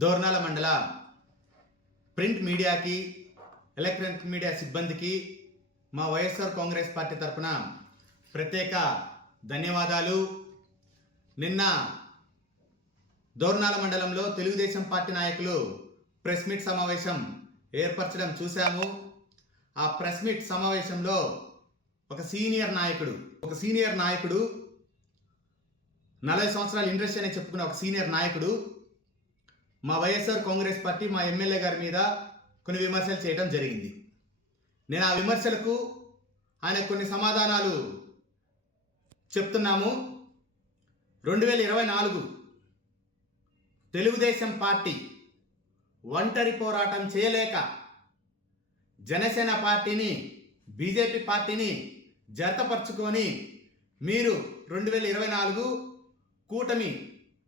దోర్నాల మండల ప్రింట్ మీడియాకి electronic media సిబ్బందికి మా వైఎస్ఆర్ కాంగ్రెస్ పార్టీ తరఫున ప్రత్యేక ధన్యవాదాలు. నిన్న దోర్నాల మండలంలో తెలుగుదేశం పార్టీ నాయకులు ప్రెస్ మీట్ సమావేశం ఏర్పరచడం చూశాము. ఆ ప్రెస్ మీట్ సమావేశంలో ఒక సీనియర్ నాయకుడు 40 సంవత్సరాల ఇండస్ట్రీ అని చెప్పుకున్న ఒక సీనియర్ నాయకుడు మా వైఎస్ఆర్ కాంగ్రెస్ పార్టీ మా ఎమ్మెల్యే గారి మీద కొన్ని విమర్శలు చేయడం జరిగింది. నేను ఆ విమర్శలకు ఆయన కొన్ని సమాధానాలు చెప్తున్నాము. 2024 తెలుగుదేశం పార్టీ ఒంటరి పోరాటం చేయలేక జనసేన పార్టీని బీజేపీ పార్టీని జతపరుచుకొని మీరు 2024 కూటమి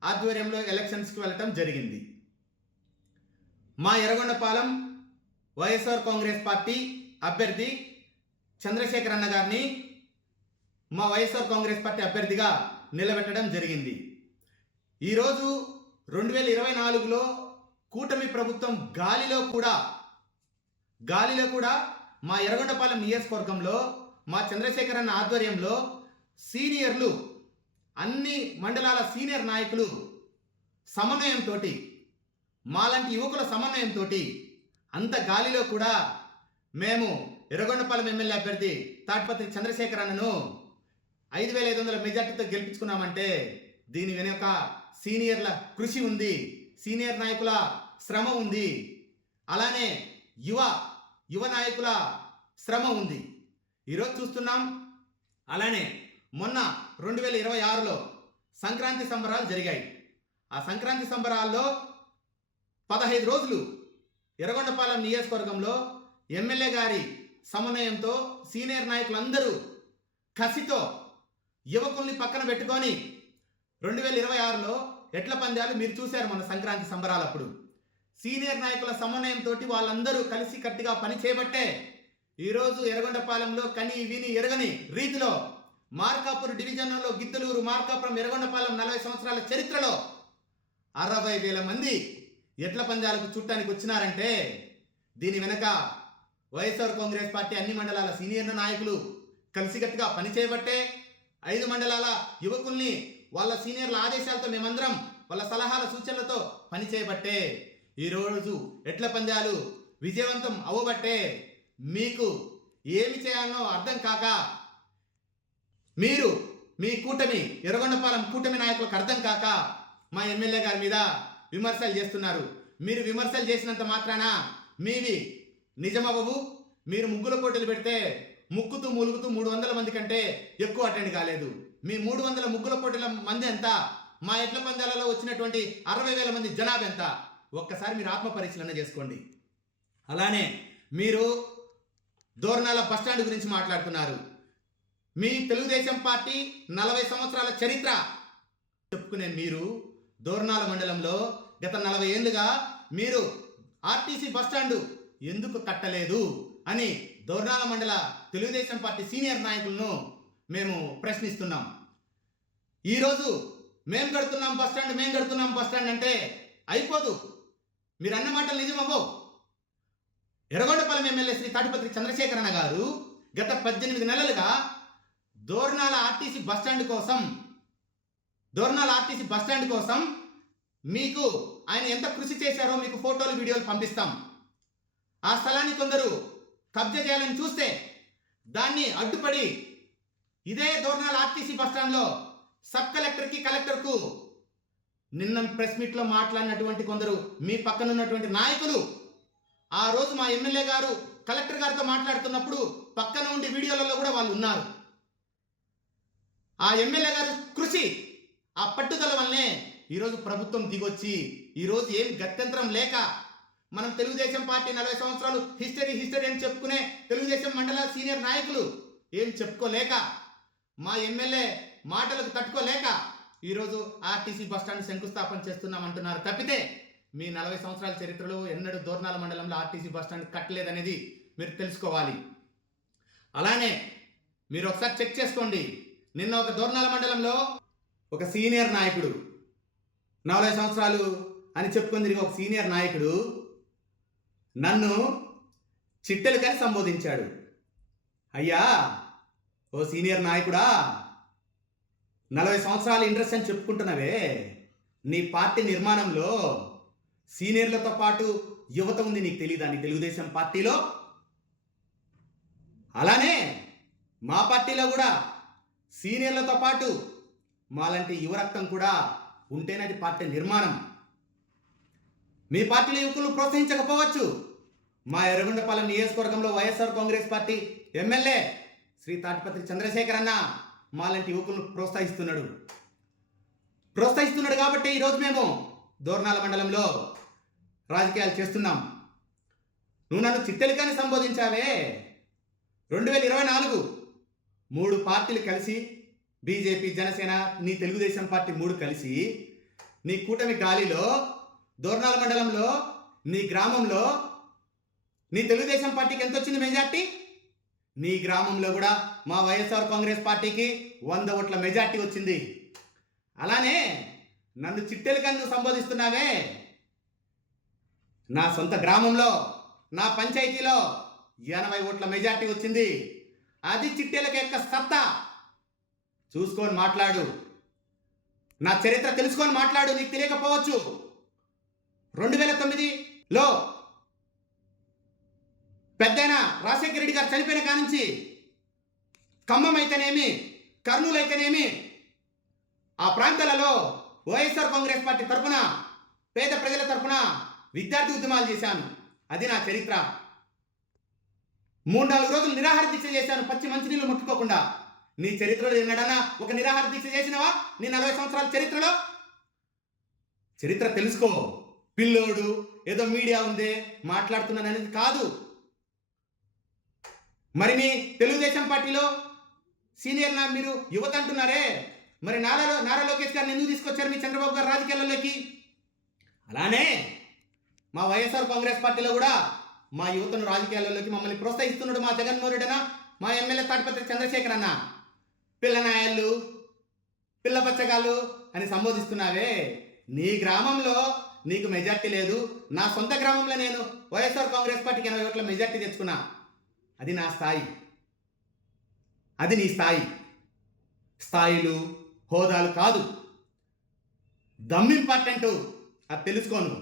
ఆధ్వర్యంలో ఎలక్షన్స్కి వెళ్ళటం జరిగింది. మా ఎర్రగొండపాలెం వైఎస్ఆర్ కాంగ్రెస్ పార్టీ అభ్యర్థి చంద్రశేఖర్ అన్న గారిని మా వైఎస్ఆర్ కాంగ్రెస్ పార్టీ అభ్యర్థిగా నిలబెట్టడం జరిగింది. ఈరోజు 2024లో కూటమి ప్రభుత్వం గాలిలో కూడా మా ఎర్రగొండపాలెం నియోజకవర్గంలో మా చంద్రశేఖర్ అన్న ఆధ్వర్యంలో సీనియర్లు అన్ని మండలాల సీనియర్ నాయకులు సమన్వయంతో మాలాంటి యువకుల సమన్వయంతో అంత గాలిలో కూడా మేము ఎర్రగొండపాలెం ఎమ్మెల్యే అభ్యర్థి తాటిపత్రి చంద్రశేఖర్ అన్నను 5500 మెజార్టీతో గెలిపించుకున్నామంటే దీని వెనుక సీనియర్ల కృషి ఉంది, సీనియర్ నాయకుల శ్రమ ఉంది, అలానే యువ నాయకుల శ్రమ ఉంది. ఈరోజు చూస్తున్నాం. అలానే మొన్న 2026లో సంక్రాంతి సంబరాలు జరిగాయి. ఆ సంక్రాంతి సంబరాల్లో 15 రోజులు ఎర్రగొండపాలెం నియోజకవర్గంలో ఎమ్మెల్యే గారి సమన్వయంతో సీనియర్ నాయకులందరూ కసితో యువకుల్ని పక్కన పెట్టుకొని 2026లో ఎట్ల పందాలు మీరు చూశారు. మన సంక్రాంతి సంబరాలప్పుడు సీనియర్ నాయకుల సమన్వయంతో వాళ్ళందరూ కలిసి కట్టిగా పని చేయబట్టే ఈరోజు ఎర్రగొండపాలెంలో కని విని ఎరగని రీతిలో మార్కాపూర్ డివిజన్లో గిద్దలూరు మార్కాపురం ఎర్రగొండపాలెం 40 సంవత్సరాల చరిత్రలో 60,000 మంది ఎట్ల పందాలకు చుట్టానికి వచ్చినారంటే దీని వెనక వైఎస్ఆర్ కాంగ్రెస్ పార్టీ అన్ని మండలాల సీనియర్ నాయకులు కలిసికట్టుగా పనిచేయబట్టే 5 మండలాల యువకుల్ని వాళ్ళ సీనియర్ల ఆదేశాలతో మేమందరం వాళ్ళ సలహాల సూచనలతో పనిచేయబట్టే ఈరోజు ఎట్ల పందాలు విజయవంతం అవ్వబట్టే మీకు ఏమి చేయాలనో అర్థం కాక మీరు మీ కూటమి ఎర్రగొండపాలెం కూటమి నాయకులకు అర్థం కాక మా ఎమ్మెల్యే గారి మీద విమర్శలు చేస్తున్నారు. మీరు విమర్శలు చేసినంత మాత్రాన మీవి నిజమవ్వవు. మీరు ముగ్గుల పోటీలు పెడితే ముక్కుతూ మూలుగుతూ 300 మంది కంటే ఎక్కువ అటెండ్ కాలేదు. మీ 300 ముగ్గుల పోటీల మంది ఎంత? మా ఎడ్ల పందాలలో వచ్చినటువంటి 60,000 మంది జనాభా ఎంత? ఒక్కసారి మీరు ఆత్మ పరిశీలన చేసుకోండి. అలానే మీరు దోర్నాల బస్టాండ్ గురించి మాట్లాడుతున్నారు. మీ తెలుగుదేశం పార్టీ 40 సంవత్సరాల చరిత్ర చెప్పుకునే మీరు దోర్నాల మండలంలో గత 40 ఏళ్ళుగా మీరు ఆర్టీసీ బస్టాండ్ ఎందుకు కట్టలేదు అని దోర్నాల మండల తెలుగుదేశం పార్టీ సీనియర్ నాయకులను మేము ప్రశ్నిస్తున్నాం. ఈరోజు మేము కడుతున్నాం బస్టాండ్ అంటే అయిపోదు. మీరు అన్న మాటలు నిజమవ్వవు. ఎర్రగొండపాలెం ఎమ్మెల్యే శ్రీ తాటిపత్రి చంద్రశేఖర్ అన్న గారు గత 18 నెలలుగా దోర్నాల ఆర్టీసీ బస్టాండ్ కోసం మీకు ఆయన ఎంత కృషి చేశారో మీకు ఫోటోలు వీడియోలు పంపిస్తాం. ఆ స్థలాన్ని కొందరు కబ్జా చేయాలని చూస్తే దాన్ని అడ్డుపడి ఇదే దోర్నాల ఆర్టీసీ బస్టాండ్లో సబ్ కలెక్టర్కు నిన్న ప్రెస్ మీట్లో మాట్లాడినటువంటి కొందరు మీ పక్కన ఉన్నటువంటి నాయకులు ఆ రోజు మా ఎమ్మెల్యే గారు కలెక్టర్ గారితో మాట్లాడుతున్నప్పుడు పక్కన ఉండి వీడియోలలో కూడా వాళ్ళు ఉన్నారు. ఆ ఎమ్మెల్యే గారు కృషి, ఆ పట్టుదల వల్లనే ఈరోజు ప్రభుత్వం దిగొచ్చి ఈరోజు ఏం గత్యంతరం లేక మనం తెలుగుదేశం పార్టీ 40 సంవత్సరాలు హిస్టరీ అని చెప్పుకునే తెలుగుదేశం మండల సీనియర్ నాయకులు ఏం చెప్పుకోలేక మా ఎమ్మెల్యే మాటలకు తట్టుకోలేక ఈరోజు ఆర్టీసీ బస్టాండ్ శంకుస్థాపన చేస్తున్నామంటున్నారు తప్పితే మీ 40 సంవత్సరాల చరిత్రలో ఎన్నడూ దోర్నాల మండలంలో ఆర్టీసీ బస్టాండ్ కట్టలేదనేది మీరు తెలుసుకోవాలి. అలానే మీరు ఒకసారి చెక్ చేసుకోండి. నిన్న ఒక దోర్నాల మండలంలో ఒక సీనియర్ నాయకుడు 40 సంవత్సరాలు అని చెప్పుకొని తిరిగి ఒక సీనియర్ నాయకుడు నన్ను చిట్టెలుకని సంబోధించాడు. అయ్యా, ఓ సీనియర్ నాయకుడా, 40 సంవత్సరాల ఇంట్రెస్ట్ అని చెప్పుకుంటున్నావే, నీ పార్టీ నిర్మాణంలో సీనియర్లతో పాటు యువత ఉంది, నీకు తెలియదా? నీ తెలుగుదేశం పార్టీలో అలానే మా పార్టీలో కూడా సీనియర్లతో పాటు మాలాంటి యువరక్తం కూడా ఉంటేనే అది పార్టీ నిర్మాణం. మీ పార్టీలో యువకులు ప్రోత్సహించకపోవచ్చు. మా ఎర్రగొండపాలెం నియోజకవర్గంలో YSR Congress party MLA Shri Tadipatri Chandrasekhar అన్న మాలాంటి యువకులను ప్రోత్సహిస్తున్నాడు కాబట్టి ఈరోజు మేము దోర్నాల మండలంలో రాజకీయాలు చేస్తున్నాం. నువ్వు నన్ను చిట్టెలుకని సంబోధించావే. 2024 3 పార్టీలు కలిసి, బీజేపీ, జనసేన, నీ తెలుగుదేశం పార్టీ 3 కలిసి నీ కూటమి గాలిలో దోర్నాల మండలంలో నీ గ్రామంలో నీ తెలుగుదేశం పార్టీకి ఎంత వచ్చింది మెజార్టీ? నీ గ్రామంలో కూడా మా వైఎస్ఆర్ కాంగ్రెస్ పార్టీకి 100 ఓట్ల మెజార్టీ వచ్చింది. అలానే నన్ను చిట్టెలుకని నువ్వు సంబోధిస్తున్నావే. నా సొంత గ్రామంలో, నా పంచాయతీలో 80 ఓట్ల మెజార్టీ వచ్చింది. అది చిట్టెలుక యొక్క సత్తా. చూసుకొని మాట్లాడు, నా చరిత్ర తెలుసుకొని మాట్లాడు. నీకు తెలియకపోవచ్చు. 2009లో పెద్దయిన రాజశేఖర రెడ్డి గారు చనిపోయిన కానుంచి ఖమ్మం అయితేనేమి, కర్నూలు అయితేనేమి, ఆ ప్రాంతాలలో వైఎస్ఆర్ కాంగ్రెస్ పార్టీ తరఫున, పేద ప్రజల తరఫున విద్యార్థి ఉద్యమాలు చేశాను. అది నా చరిత్ర. 3-4 రోజులు నిరాహార దీక్ష చేశాను, పచ్చి మంచినీళ్ళు ముట్టుకోకుండా. నీ చరిత్రలో ఎన్నడన్నా ఒక నిరాహార దీక్ష చేసినవా? నీ 40 సంవత్సరాల చరిత్రలో చరిత్ర తెలుసుకో. పిల్లోడు ఏదో మీడియా ఉందే మాట్లాడుతున్నాను అనేది కాదు. మరి మీ తెలుగుదేశం పార్టీలో సీనియర్ మీరు యువత అంటున్నారే, మరి నారా లోకేష్ గారిని ఎందుకు తీసుకొచ్చారు మీ చంద్రబాబు గారు రాజకీయాల్లోకి? అలానే మా వైఎస్ఆర్ కాంగ్రెస్ పార్టీలో కూడా మా యువతను రాజకీయాలలోకి మమ్మల్ని ప్రోత్సహిస్తున్నాడు మా జగన్మోహన్ రెడ్డి అన్న, మా ఎమ్మెల్యే తాటిపత్రి చంద్రశేఖర్ అన్న. పిల్లనాయళ్ళు, పిల్ల బచ్చగాళ్ళు అని సంబోధిస్తున్నావే. నీ గ్రామంలో నీకు మెజార్టీ లేదు. నా సొంత గ్రామంలో నేను వైఎస్ఆర్ కాంగ్రెస్ పార్టీకి 80 ఓట్ల మెజార్టీ తెచ్చుకున్నా. అది నా స్థాయి, అది నీ స్థాయి. స్థాయిలు, హోదాలు కాదు, దమ్ ఇంపార్టెంట్. అది తెలుసుకోను.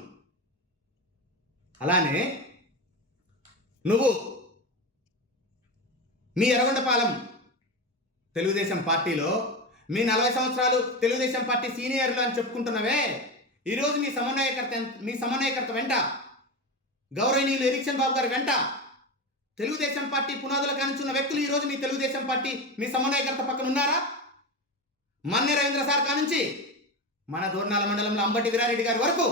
అలానే నువ్వు మీ ఎర్రగొండపాలెం తెలుగుదేశం పార్టీలో మీ 40 సంవత్సరాలు తెలుగుదేశం పార్టీ సీనియర్లు అని చెప్పుకుంటున్నవే. ఈరోజు మీ సమన్వయకర్త వెంట, గౌరవనీయులు ఎరిక్షన్ బాబు గారి వెంట తెలుగుదేశం పార్టీ పునాదులు కానిచున్న వ్యక్తులు ఈరోజు మీ తెలుగుదేశం పార్టీ మీ సమన్వయకర్త పక్కన ఉన్నారా? మన్నె రవీంద్ర సార్ కానుంచి మన దోర్నాల మండలంలో అంబటి వీరారెడ్డి గారి వరకు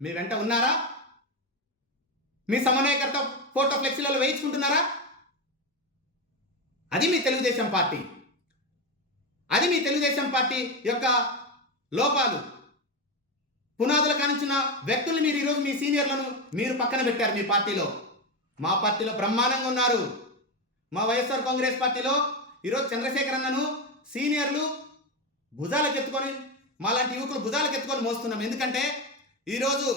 మీ వెంట ఉన్నారా? మీ సమన్వయకర్త ఫోటో ఫ్లెక్సీలలో వేయించుకుంటున్నారా? అది మీ తెలుగుదేశం పార్టీ. అది మీ తెలుగుదేశం పార్టీ యొక్క లోపాలు. పునాదులు కానించిన వ్యక్తుల్ని మీరు ఈరోజు మీ సీనియర్లను మీరు పక్కన పెట్టారు మీ పార్టీలో. మా పార్టీలో బ్రహ్మాండంగా ఉన్నారు. మా వైఎస్ఆర్ కాంగ్రెస్ పార్టీలో ఈరోజు చంద్రశేఖర్ అన్నను సీనియర్లు భుజాలకెత్తుకొని, మాలాంటి యువకులు భుజాలకెత్తుకొని మోస్తున్నాం. ఎందుకంటే ఈరోజు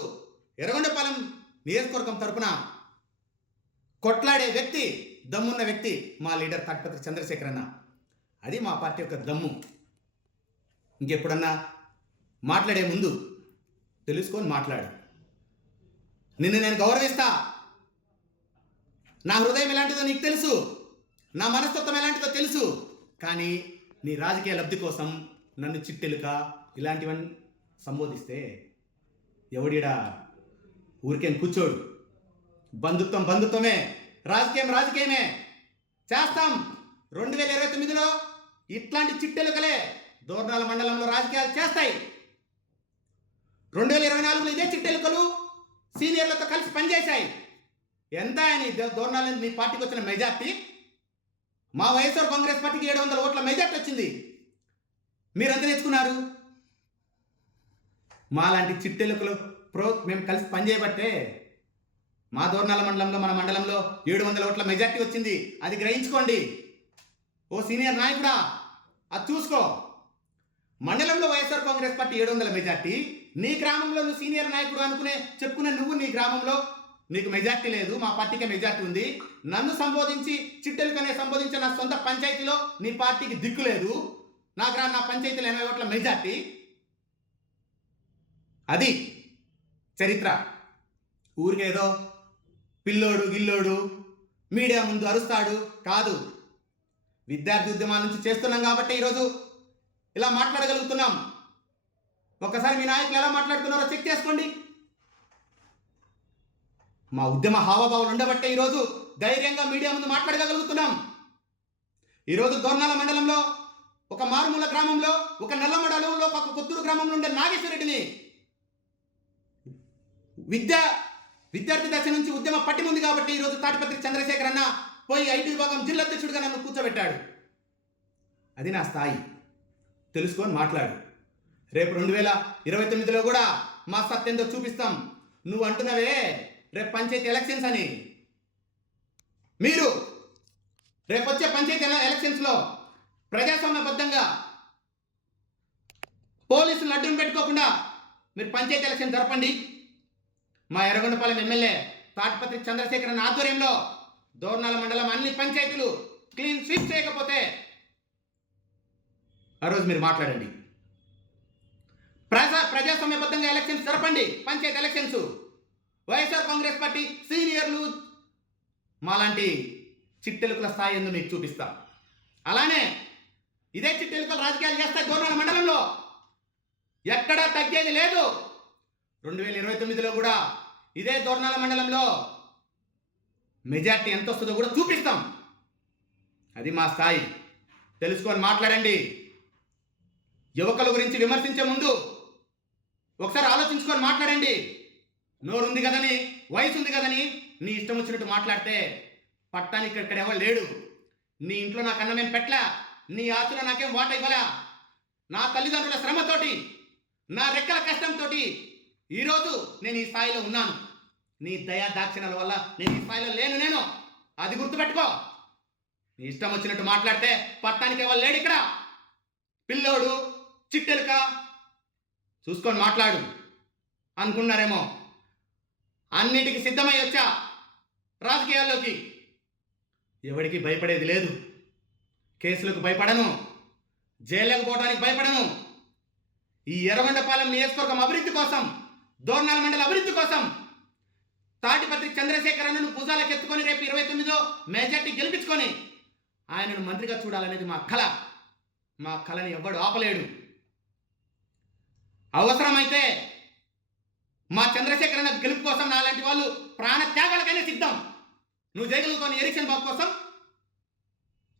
ఎర్రగొండపాలెం నియోజకవర్గం తరపున కొట్లాడే వ్యక్తి, దమ్మున్న వ్యక్తి మా లీడర్ తాటిపత్రి చంద్రశేఖర్ అన్న. అది మా పార్టీ యొక్క దమ్ము. ఇంకెప్పుడన్నా మాట్లాడే ముందు తెలుసుకొని మాట్లాడు. నిన్ను నేను గౌరవిస్తా. నా హృదయం ఎలాంటిదో నీకు తెలుసు, నా మనస్తత్వం ఎలాంటిదో తెలుసు. కానీ నీ రాజకీయ లబ్ధి కోసం నన్ను చిట్టెలుక ఇలాంటివన్నీ సంబోధిస్తే ఎవడిడా ఊరికేం కూర్చోడు. బంధుత్వం బంధుత్వమే, రాజకీయం రాజకీయమే. చేస్తాం. 2029లో ఇట్లాంటి చిట్టెలుకలే దోర్నాల మండలంలో రాజకీయాలు చేస్తాయి. 2024లో ఇదే చిట్టెలుకలు సీనియర్లతో కలిసి పనిచేశాయి. ఎంత అని దోర్నాల మీ పార్టీకి వచ్చిన మెజార్టీ? మా వైఎస్ఆర్ కాంగ్రెస్ పార్టీకి 700 ఓట్ల మెజార్టీ వచ్చింది. మీరెంత తెచ్చుకున్నారు? మాలాంటి చిట్టెలుకలు మేము కలిసి పనిచేయబట్టే మా దోర్నాల మండలంలో, మన మండలంలో 700 ఓట్ల మెజార్టీ వచ్చింది. అది గ్రహించుకోండి ఓ సీనియర్ నాయకుడా, అది చూసుకో. మండలంలో వైఎస్ఆర్ కాంగ్రెస్ పార్టీ 700 మెజార్టీ, నీ గ్రామంలో నువ్వు సీనియర్ నాయకుడు చెప్పుకునే నువ్వు నీ గ్రామంలో నీకు మెజార్టీ లేదు, మా పార్టీకే మెజార్టీ ఉంది. నన్ను సంబోధించి చిట్టెలుకనే సంబోధించిన నా సొంత పంచాయతీలో నీ పార్టీకి దిక్కు లేదు. నా పంచాయతీలో 80 ఓట్ల మెజార్టీ. అది చరిత్ర. ఊరికేదో పిల్లోడు గిల్లోడు మీడియా ముందు అరుస్తాడు కాదు. విద్యార్థి ఉద్యమాల నుంచి చేస్తున్నాం కాబట్టి ఈరోజు ఇలా మాట్లాడగలుగుతున్నాం. ఒక్కసారి మీ నాయకులు ఎలా మాట్లాడుతున్నారో చెక్ చేసుకోండి. మా ఉద్యమ హావభావాలు ఉండబట్టే ఈరోజు ధైర్యంగా మీడియా ముందు మాట్లాడగలుగుతున్నాం. ఈరోజు దొర్నాల మండలంలో ఒక మారుమూల గ్రామంలో, ఒక నల్లమడ అడవుల్లో, ఒక కొత్తూరు గ్రామంలో ఉండే నాగేశ్వరరెడ్డిని విద్యార్థి దశ నుంచి ఉద్యమ పట్టి ఉంది కాబట్టి ఈరోజు తాటిపత్రి చంద్రశేఖర్ అన్న పోయి ఐటీ విభాగం జిల్లా అధ్యక్షుడిగా నన్ను కూర్చోబెట్టాడు. అది నా స్థాయి. తెలుసుకొని మాట్లాడు. రేపు 2029లో కూడా మా సత్యంతో చూపిస్తాం. నువ్వు అంటున్నావే రేపు పంచాయతీ ఎలక్షన్స్ అని. మీరు రేపు వచ్చే పంచాయతీ ఎలక్షన్స్లో ప్రజాస్వామ్యబద్ధంగా పోలీసులను అడ్డం పెట్టుకోకుండా మీరు పంచాయతీ ఎలక్షన్ జరపండి. మా ఎర్రగొండపాలెం ఎమ్మెల్యే తాటిపత్రి చంద్రశేఖరన్ ఆధ్వర్యంలో దోర్నాల మండలం అన్ని పంచాయతీలు క్లీన్ స్వీప్ చేయకపోతే ఆ రోజు మీరు మాట్లాడండి. ప్రజాస్వామ్యబద్ధంగా ఎలక్షన్స్ జరపండి. Panchayat elections YSR Congress party సీనియర్లు మాలాంటి చిట్టెలుకల స్థాయి ఎందుకు మీకు చూపిస్తాం. అలానే ఇదే చిట్టెలుకలు రాజకీయాలు చేస్తాయి. దోర్నాల మండలంలో ఎక్కడా తగ్గేది లేదు. 2029లో కూడా ఇదే దోర్నాల మండలంలో మెజార్టీ ఎంత వస్తుందో కూడా చూపిస్తాం. అది మా స్థాయి. తెలుసుకొని మాట్లాడండి. యువకుల గురించి విమర్శించే ముందు ఒకసారి ఆలోచించుకొని మాట్లాడండి. నోరుంది కదని, వయసు ఉంది కదని నీ ఇష్టం వచ్చినట్టు మాట్లాడితే పట్టానికి ఇక్కడ ఎవరు లేడు. నీ ఇంట్లో నాకు అన్నమేం పెట్టలా, నీ ఆస్తులో నాకేం వాట ఇవ్వలా. నా తల్లిదండ్రుల శ్రమతోటి, నా రెక్కల కష్టంతో ఈరోజు నేను ఈ స్థాయిలో ఉన్నాను. నీ దయా దాక్షిణాల వల్ల నేను ఈ స్థాయిలో లేను. అది గుర్తుపెట్టుకో. నీ ఇష్టం వచ్చినట్టు మాట్లాడితే పట్టానికి ఎవరు లేడు ఇక్కడ. పిల్లోడు చిట్టెలుక చూసుకొని మాట్లాడు అనుకున్నారేమో. అన్నిటికీ సిద్ధమై వచ్చా రాజకీయాల్లోకి. ఎవరికి భయపడేది లేదు. కేసులకు భయపడను, జైళ్ళకు పోవడానికి భయపడను. ఈ ఎర్రగొండపాలెం నియోజకవర్గం అభివృద్ధి కోసం, దోర్నాల మండల అభివృద్ధి కోసం తాటిపత్రి చంద్రశేఖర్ అన్నను భుజాలకు ఎత్తుకొని రేపు 29లో మెజార్టీ గెలిపించుకొని ఆయనను మంత్రిగా చూడాలనేది మా కళ. మా కళని ఎవ్వడు ఆపలేడు. అవసరమైతే మా చంద్రశేఖర్ అన్న గెలుపు కోసం నాలాంటి వాళ్ళు ప్రాణ త్యాగాలకైనా సిద్ధం. నువ్వు చేయగలుగుతావు ఎలక్షన్ బాబు కోసం.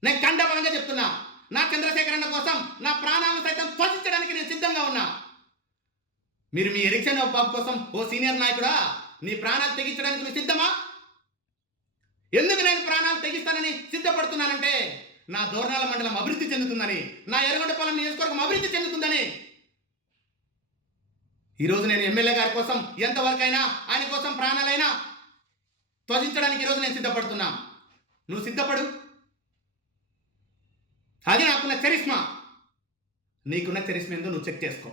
నేను కండబలంగా చెప్తున్నా, నా చంద్రశేఖర్ అన్న కోసం నా ప్రాణాలను సైతం త్వజించడానికి నేను సిద్ధంగా ఉన్నా. మీరు మీ ఎలక్షన్ బాబు కోసం ఓ సీనియర్ నాయకుడా నీ ప్రాణాలు తెగించడానికి నువ్వు సిద్ధమా? ఎందుకు నేను ప్రాణాలు తెగిస్తానని సిద్ధపడుతున్నానంటే నా దోర్నాల మండలం అభివృద్ధి చెందుతుందని, నా ఎర్రగొండపాలెం నియోజకవర్గం అభివృద్ధి చెందుతుందని. ఈరోజు నేను ఎమ్మెల్యే గారి కోసం ఎంతవరకైనా ఆయన కోసం ప్రాణాలైనా త్వజించడానికి ఈరోజు నేను సిద్ధపడుతున్నా. నువ్వు సిద్ధపడు. అది నాకున్న చరిష్మా. నీకున్న చరిష్మా ఏందో నువ్వు చెక్ చేసుకో.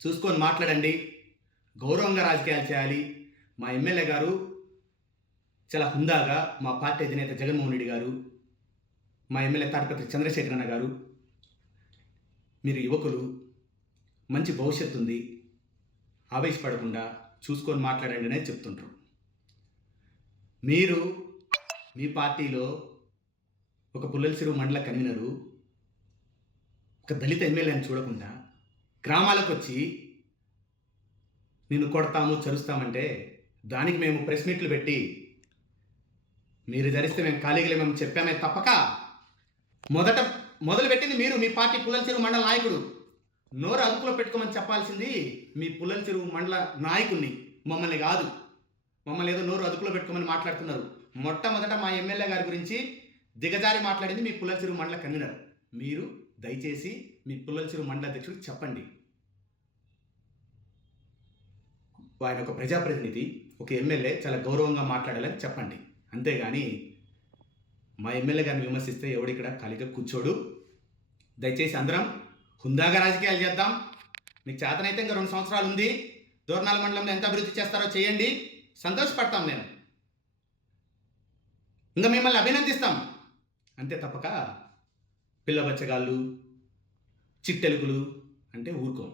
చూసుకొని మాట్లాడండి. గౌరవంగా రాజకీయాలు చేయాలి. మా ఎమ్మెల్యే గారు చాలా హుందాగా, మా పార్టీ అధినేత జగన్మోహన్ రెడ్డి గారు, మా ఎమ్మెల్యే తాటిపత్రి చంద్రశేఖర్ అన్న గారు, మీరు యువకులు, మంచి భవిష్యత్తు ఉంది, ఆవేశపడకుండా చూసుకొని మాట్లాడండి అనేది చెప్తుంటారు. మీరు మీ పార్టీలో ఒక పుల్లల చెరువు మండల కన్వీనరు, ఒక దళిత ఎమ్మెల్యేని చూడకుండా గ్రామాలకు వచ్చి నిన్ను కొడతాము చరుస్తామంటే దానికి మేము ప్రెస్ మీట్లు పెట్టి మీరు ధరిస్తే మేము ఖాళీగా మేము చెప్పామే తప్పక. మొదలుపెట్టింది మీరు, మీ పార్టీ పుల్లల చెరువు మండల నాయకుడు. నోరు అదుపులో పెట్టుకోమని చెప్పాల్సింది మీ పుల్లల చెరువు మండల నాయకుడిని, మమ్మల్ని కాదు. మమ్మల్ని ఏదో నోరు అదుపులో పెట్టుకోమని మాట్లాడుతున్నారు. మొట్టమొదట మా ఎమ్మెల్యే గారి గురించి దిగజారి మాట్లాడింది మీ పుల్లల చెరువు మండల కన్వీనర్. మీరు దయచేసి మీ పుల్లల చెరువు మండల అధ్యక్షుడికి చెప్పండి. ఆయన ఒక ప్రజాప్రతినిధి, ఒక ఎమ్మెల్యే, చాలా గౌరవంగా మాట్లాడాలని చెప్పండి. అంతేగాని మా ఎమ్మెల్యే గారిని విమర్శిస్తే ఎవడిక్కడ ఖాళీగా కూర్చోడు. దయచేసి అందరం హుందాగా రాజకీయాలు చేద్దాం. మీకు చేతనైతే ఇంకా 2 సంవత్సరాలు ఉంది. దూరణాల మండలంలో ఎంత అభివృద్ధి చేస్తారో చేయండి, సంతోషపడతాం మేము. ఇంకా మిమ్మల్ని అభినందిస్తాం. అంతే తప్పక పిల్ల బచ్చగాళ్ళు, చిట్టెలుగులు అంటే ఊరుకోం.